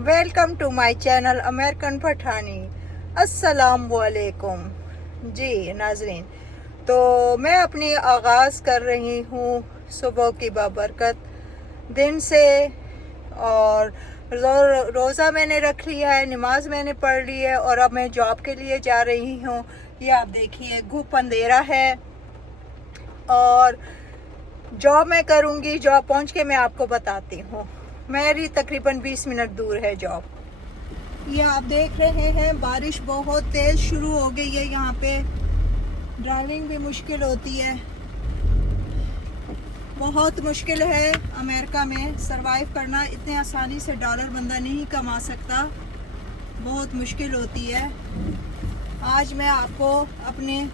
Welcome to my channel American Pathani. अस्सलाम वालेकुम जी नाजरीन। तो मैं अपनी आगाज़ कर रही हूँ सुबह की बाबरकत दिन से, और रोज़ा मैंने रख लिया है, नमाज मैंने पढ़ ली है, और अब मैं जॉब के लिए जा रही हूँ। ये आप देखिए धूप अंधेरा है और जॉब मैं करूँगी। जॉब पहुँच के मैं आपको बताती हूँ। मेरी तकरीबन 20 मिनट दूर है जॉब। ये आप देख रहे हैं बारिश बहुत तेज़ शुरू हो गई है। यहाँ पे ड्राइविंग भी मुश्किल होती है, बहुत मुश्किल है अमेरिका में सरवाइव करना। इतने आसानी से डॉलर बंदा नहीं कमा सकता, बहुत मुश्किल होती है। आज मैं आपको अपने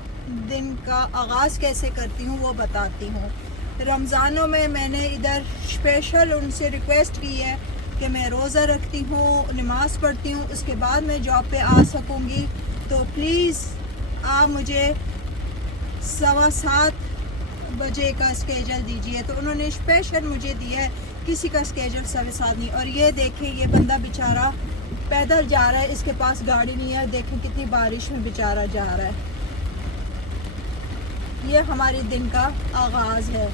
दिन का आगाज़ कैसे करती हूँ वो बताती हूँ। रमज़ानों में मैंने इधर स्पेशल उनसे रिक्वेस्ट की है कि मैं रोज़ा रखती हूँ, नमाज़ पढ़ती हूँ, उसके बाद मैं जॉब पे आ सकूँगी। तो प्लीज़ आप मुझे 7:15 बजे का स्केजल दीजिए। तो उन्होंने स्पेशल मुझे दिया है, किसी का स्केजल 7:15 नहीं। और ये देखें, ये बंदा बेचारा पैदल जा रहा है, इसके पास गाड़ी नहीं है। देखें कितनी बारिश में बेचारा जा रहा है। ये हमारे दिन का आगाज़ है।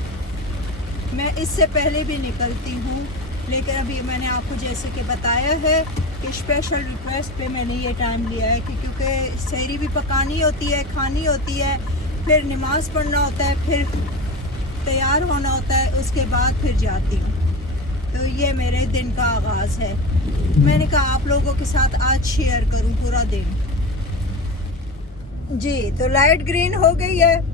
मैं इससे पहले भी निकलती हूँ, लेकिन अभी मैंने आपको जैसे कि बताया है कि स्पेशल रिक्वेस्ट पे मैंने ये टाइम लिया है कि क्योंकि सहरी भी पकानी होती है, खानी होती है, फिर नमाज़ पढ़ना होता है, फिर तैयार होना होता है, उसके बाद फिर जाती हूँ। तो ये मेरे दिन का आगाज़ है। मैंने कहा आप लोगों के साथ आज शेयर करूँ पूरा दिन। जी, तो लाइट ग्रीन हो गई है।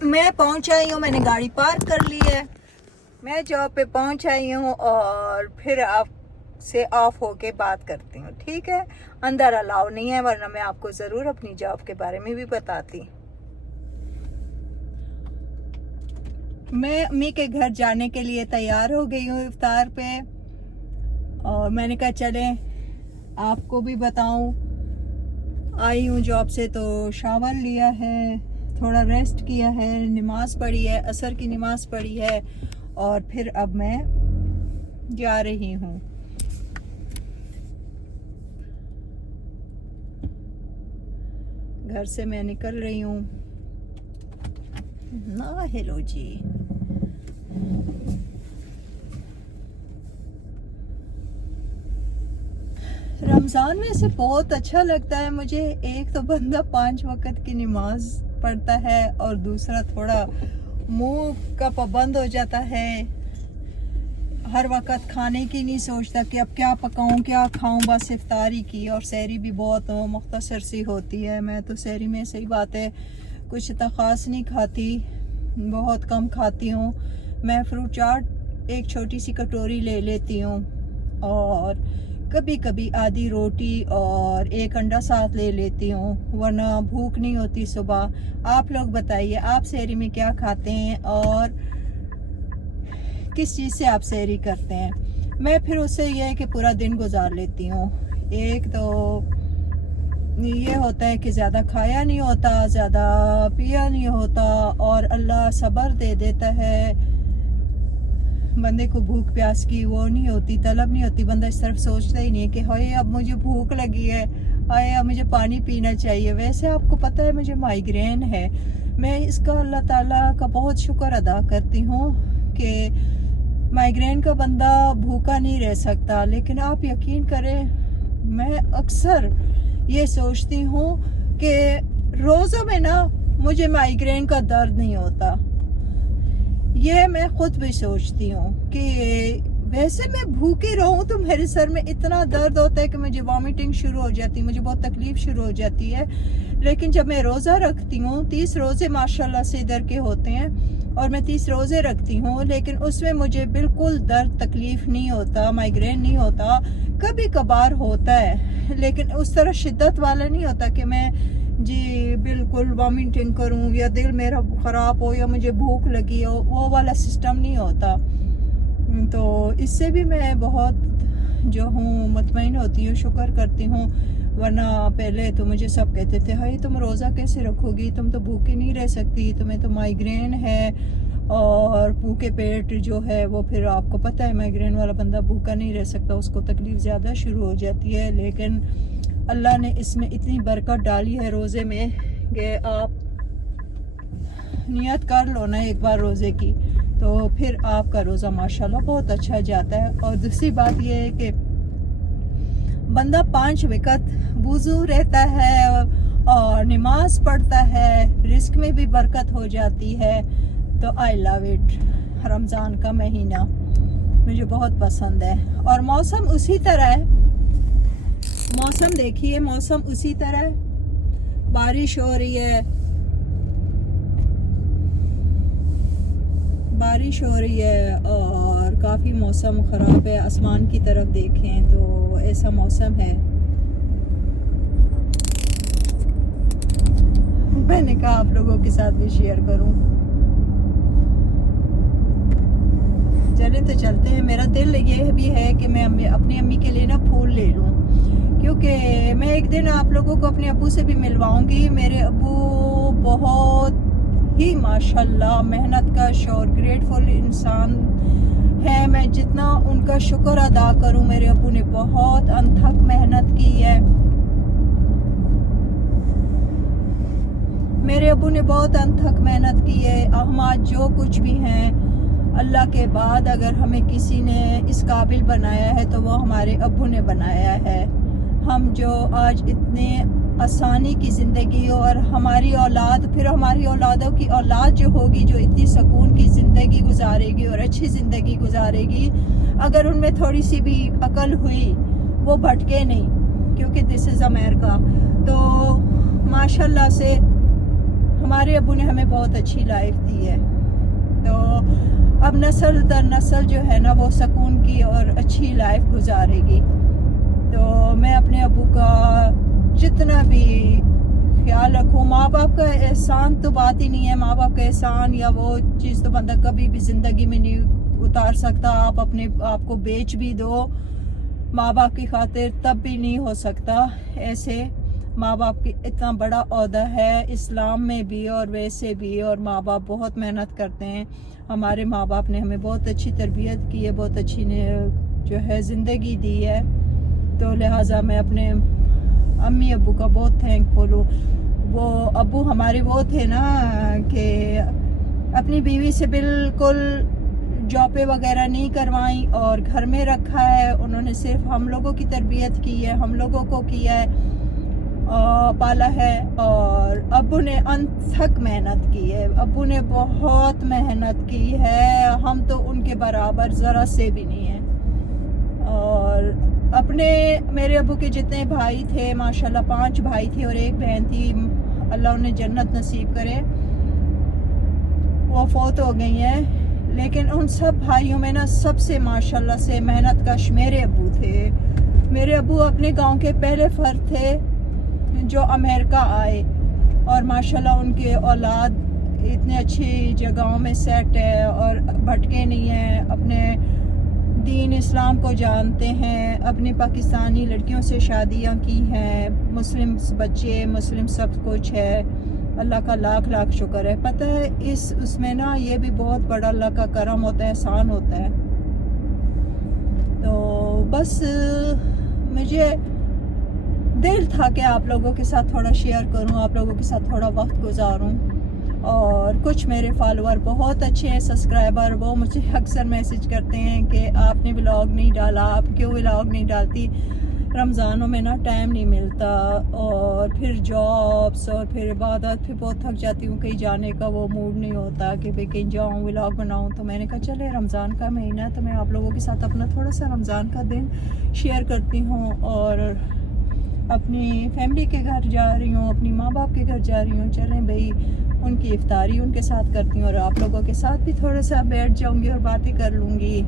मैं पहुंच आई हूँ, मैंने गाड़ी पार्क कर ली है, मैं जॉब पे पहुंच आई हूँ, और फिर आपसे ऑफ होके बात करती हूँ, ठीक है। अंदर अलाउ नहीं है, वरना मैं आपको ज़रूर अपनी जॉब के बारे में भी बताती। मैं अम्मी के घर जाने के लिए तैयार हो गई हूँ इफ्तार पे, और मैंने कहा चलें आपको भी बताऊँ। आई हूँ जॉब से तो शावर लिया है, थोड़ा रेस्ट किया है, नमाज पढ़ी है, असर की नमाज पढ़ी है, और फिर अब मैं जा रही हूँ। घर से मैं निकल रही हूँ ना। हेलो जी, रमज़ान में से बहुत अच्छा लगता है मुझे। एक तो बंदा 5 वक्त की नमाज पढ़ता है, और दूसरा थोड़ा मुंह का पाबंद हो जाता है। हर वक्त खाने की नहीं सोचता कि अब क्या पकाऊं, क्या खाऊं, बस इफ्तारी की। और सहरी भी बहुत मुख्तसर सी होती है। मैं तो सहरी में सही बात है कुछ इतना ख़ास नहीं खाती, बहुत कम खाती हूँ। मैं फ्रूट चाट एक छोटी सी कटोरी ले लेती हूँ, और कभी कभी आधी रोटी और एक अंडा साथ ले लेती हूँ, वरना भूख नहीं होती सुबह। आप लोग बताइए आप सहरी में क्या खाते हैं और किस चीज़ से आप सहरी करते हैं। मैं फिर उससे ये है कि पूरा दिन गुजार लेती हूँ। एक तो ये होता है कि ज़्यादा खाया नहीं होता, ज़्यादा पिया नहीं होता, और अल्लाह सब्र दे देता है। बंदे को भूख प्यास की वो नहीं होती, तलब नहीं होती। बंदा इस तरफ सोचता ही नहीं है कि हाय अब मुझे भूख लगी है, हाय अब मुझे पानी पीना चाहिए। वैसे आपको पता है मुझे माइग्रेन है। मैं इसका अल्लाह ताला का बहुत शुक्र अदा करती हूँ कि माइग्रेन का बंदा भूखा नहीं रह सकता। लेकिन आप यकीन करें, मैं अक्सर ये सोचती हूँ कि रोज़ों में ना मुझे माइग्रेन का दर्द नहीं होता। ये मैं खुद भी सोचती हूँ कि वैसे मैं भूखी रहूँ तो मेरे सर में इतना दर्द होता है कि मुझे वॉमिटिंग शुरू हो जाती है, मुझे बहुत तकलीफ शुरू हो जाती है। लेकिन जब मैं रोज़ा रखती हूँ, 30 रोज़े माशाल्लाह से इधर के होते हैं और मैं 30 रोज़े रखती हूँ, लेकिन उसमें मुझे बिल्कुल दर्द तकलीफ नहीं होता, माइग्रेन नहीं होता। कभी कभार होता है लेकिन उस तरह शिद्दत वाला नहीं होता कि मैं जी बिल्कुल वॉमिटिंग करूँ या दिल मेरा ख़राब हो या मुझे भूख लगी हो, वो वाला सिस्टम नहीं होता। तो इससे भी मैं बहुत जो हूँ मुतमईन होती हूँ, शुक्र करती हूँ। वरना पहले तो मुझे सब कहते थे हाय तुम रोज़ा कैसे रखोगी, तुम तो भूखी नहीं रह सकती, तुम्हें तो माइग्रेन है। और भूखे पेट जो है वो फिर आपको पता है माइग्रेन वाला बंदा भूखा नहीं रह सकता, उसको तकलीफ़ ज़्यादा शुरू हो जाती है। लेकिन अल्लाह ने इसमें इतनी बरकत डाली है रोज़े में कि आप नियत कर लो ना एक बार रोज़े की, तो फिर आपका रोज़ा माशाल्लाह बहुत अच्छा जाता है। और दूसरी बात ये है कि बंदा 5 वक़्त वुज़ू रहता है और नमाज पढ़ता है, रिस्क में भी बरकत हो जाती है। तो आई लव इट। रमज़ान का महीना मुझे बहुत पसंद है। और मौसम उसी तरह है, मौसम देखिए, मौसम उसी तरह है, बारिश हो रही है, बारिश हो रही है और काफ़ी मौसम ख़राब है। आसमान की तरफ देखें तो ऐसा मौसम है। मैंने कहा आप लोगों के साथ भी शेयर करूं। चलें तो चलते हैं। मेरा दिल ये भी है कि मैं अपनी अम्मी के लिए ना फूल ले लूं, क्योंकि मैं एक दिन आप लोगों को अपने अब्बू से भी मिलवाऊंगी। मेरे अब्बू बहुत ही माशाल्लाह मेहनत कश और ग्रेटफुल इंसान है। मैं जितना उनका शुक्र अदा करूं, मेरे अब्बू ने बहुत अनथक मेहनत की है। मेरे अब्बू ने बहुत अनथक मेहनत की है। हम आज जो कुछ भी हैं, अल्लाह के बाद अगर हमें किसी ने इस काबिल बनाया है तो वो हमारे अब्बू ने बनाया है। हम जो आज इतने आसानी की ज़िंदगी और हमारी औलाद, फिर हमारी औलादों की औलाद जो होगी, जो इतनी सुकून की ज़िंदगी गुजारेगी और अच्छी ज़िंदगी गुजारेगी, अगर उनमें थोड़ी सी भी अकल हुई, वो भटके नहीं, क्योंकि दिस इज़ अमेरिका। तो माशाल्लाह से हमारे अब्बू ने हमें बहुत अच्छी लाइफ दी है। तो अब नस्ल दर नस्ल जो है ना वो सुकून की और अच्छी लाइफ गुजारेगी। तो मैं अपने अब्बू का जितना भी ख्याल रखूँ, माँ बाप का एहसान तो बात ही नहीं है। माँ बाप का एहसान या वो चीज़ तो बंदा कभी भी ज़िंदगी में नहीं उतार सकता। आप अपने आप को बेच भी दो माँ बाप की खातिर, तब भी नहीं हो सकता ऐसे। माँ बाप की इतना बड़ा ओहदा है इस्लाम में भी और वैसे भी, और माँ बाप बहुत मेहनत करते हैं। हमारे माँ बाप ने हमें बहुत अच्छी तरबियत की है, बहुत अच्छी ने जो है ज़िंदगी दी है। तो लिहाजा मैं अपने अम्मी अब्बू का बहुत थैंकफुल हूँ। वो अब्बू हमारे वो थे ना कि अपनी बीवी से बिल्कुल जॉबें वगैरह नहीं करवाई और घर में रखा है। उन्होंने सिर्फ हम लोगों की तरबियत की है, हम लोगों को किया है, पाला है। और अब्बू ने अनथक मेहनत की है, अब्बू ने बहुत मेहनत की है। हम तो उनके बराबर ज़रा से भी नहीं है। और अपने मेरे अब्बू के जितने भाई थे, माशाल्लाह 5 भाई थे और 1 बहन थी, अल्लाह उन्हें जन्नत नसीब करे, वो फौत हो गई हैं। लेकिन उन सब भाइयों में ना सबसे माशाल्लाह से मेहनत कश मेरे अब्बू थे। मेरे अब्बू अपने गांव के पहले फर्द थे जो अमेरिका आए, और माशाल्लाह उनके औलाद इतने अच्छी जगहों में सेट है और भटके नहीं हैं, अपने दीन इस्लाम को जानते हैं, अपनी पाकिस्तानी लड़कियों से शादियां की हैं, मुस्लिम बच्चे, मुस्लिम सब कुछ है। अल्लाह का लाख लाख शुक्र है। पता है इस उसमें ना ये भी बहुत बड़ा अल्लाह का करम होता है, एहसान होता है। तो बस मुझे दिल था कि आप लोगों के साथ थोड़ा शेयर करूं, आप लोगों के साथ थोड़ा वक्त गुजारूं। और कुछ मेरे फॉलोअर बहुत अच्छे हैं, सब्सक्राइबर, वो मुझे अक्सर मैसेज करते हैं कि आपने व्लॉग नहीं डाला, आप क्यों व्लॉग नहीं डालती। रमज़ानों में ना टाइम नहीं मिलता, और फिर जॉब्स और फिर इबादत, फिर बहुत थक जाती हूँ, कहीं जाने का वो मूड नहीं होता कि भाई कहीं जाऊँ व्लॉग बनाऊँ। तो मैंने कहा चले रमज़ान का महीना है तो मैं आप लोगों के साथ अपना थोड़ा सा रमज़ान का दिन शेयर करती हूँ, और अपनी फैमिली के घर जा रही हूँ, अपनी माँ बाप के घर जा रही हूँ। चलें भाई उनकी इफ्तारी उनके साथ करती हूँ और आप लोगों के साथ भी थोड़ा सा बैठ जाऊँगी और बातें कर लूँगी।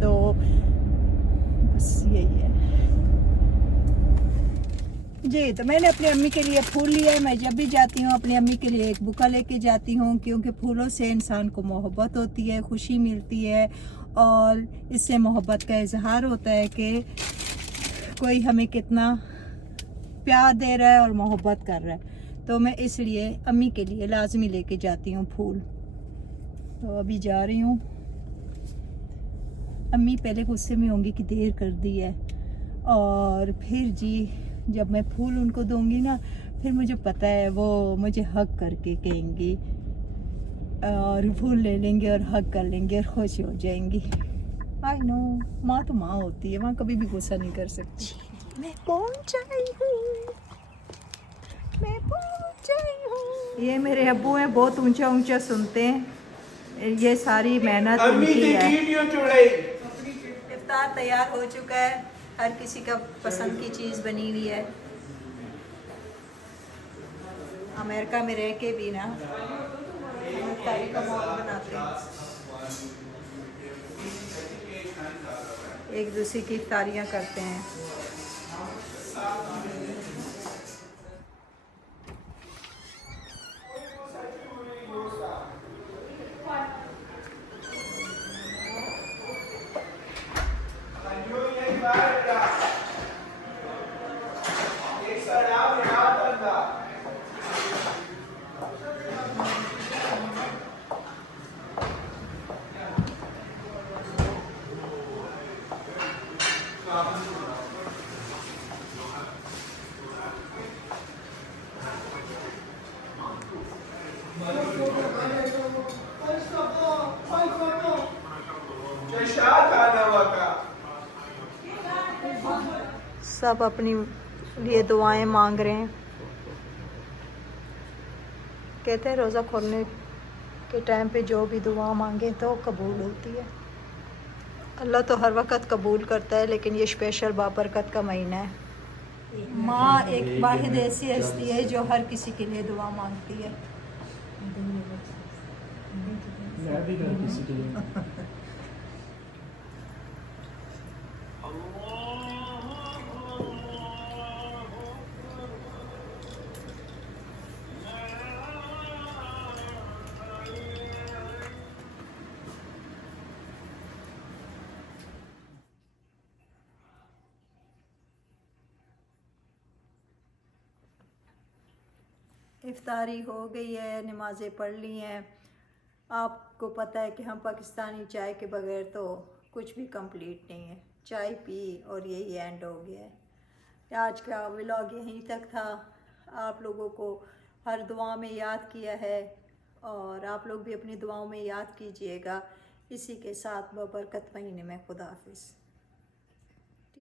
तो बस यही है जी। तो मैंने अपनी अम्मी के लिए फूल लिया है। मैं जब भी जाती हूँ अपनी अम्मी के लिए एक बुका लेके जाती हूँ, क्योंकि फूलों से इंसान को मोहब्बत होती है, खुशी मिलती है, और इससे मोहब्बत का इजहार होता है कि कोई हमें कितना प्यार दे रहा है और मोहब्बत कर रहा है। तो मैं इसलिए अम्मी के लिए लाजमी लेके जाती हूँ फूल। तो अभी जा रही हूँ। अम्मी पहले गुस्से में होंगी कि देर कर दी है, और फिर जी जब मैं फूल उनको दूंगी ना, फिर मुझे पता है वो मुझे हग करके कहेंगी और फूल ले लेंगे और हग कर लेंगे और खुश हो जाएंगी। आई नो, माँ तो माँ होती है, माँ कभी भी गुस्सा नहीं कर सकती। मैं पहुँच आई हूँ, मैं पहुँच आई हूँ। ये मेरे अब्बू हैं, बहुत ऊंचा ऊंचा सुनते हैं। ये सारी मेहनत उनकी है। इफ्तार तैयार हो चुका है, हर किसी का पसंद की चीज़ बनी हुई है। अमेरिका में रह के भी ना इफ्तारी का माहौल बनाते हैं, एक दूसरे की इफ्तारियाँ करते हैं। सब अपनी लिए दुआएं मांग रहे हैं। कहते हैं रोज़ा खोलने के टाइम पे जो भी दुआ मांगे तो कबूल होती है। अल्लाह तो हर वक्त कबूल करता है, लेकिन ये स्पेशल बाबरकत का महीना है। माँ एक वाहिद ऐसी हस्ती है जो हर किसी के लिए दुआ मांगती है। मैं भी हर किसी के लिए। इफ्तारी हो गई है, नमाज़ें पढ़ ली हैं। आपको पता है कि हम पाकिस्तानी चाय के बगैर तो कुछ भी कंप्लीट नहीं है। चाय पी और यही एंड हो गया है। आज का व्लॉग यहीं तक था। आप लोगों को हर दुआ में याद किया है, और आप लोग भी अपनी दुआओं में याद कीजिएगा। इसी के साथ बबरकत महीने में खुदा हाफिज़।